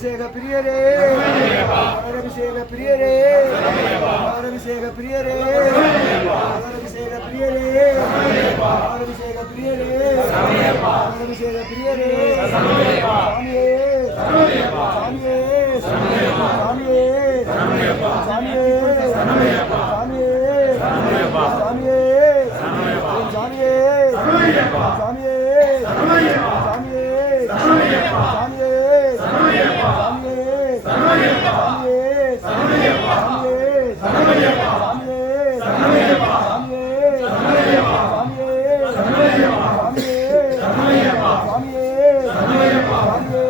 அபிஷேக பிரியரே. அபிஷேக பிரியரே. அபிஷேக பிரியரே. Amen.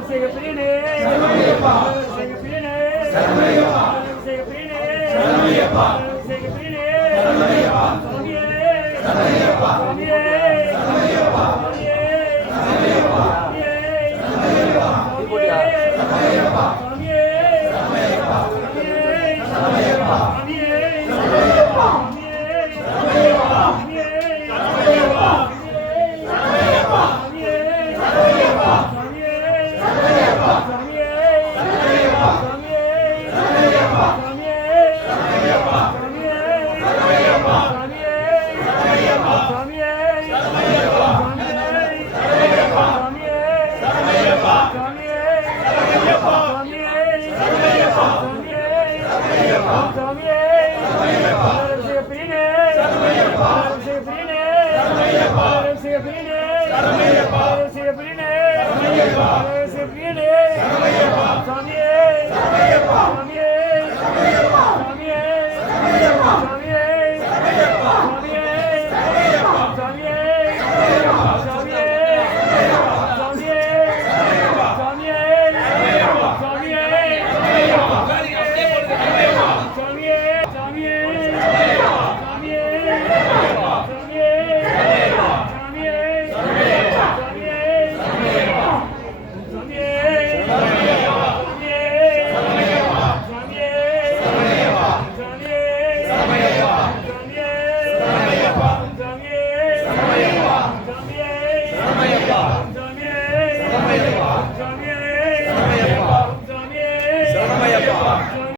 சரணையப்பா சரணையப்பா சரணையப்பா சாமியே சாமியே. சாமியே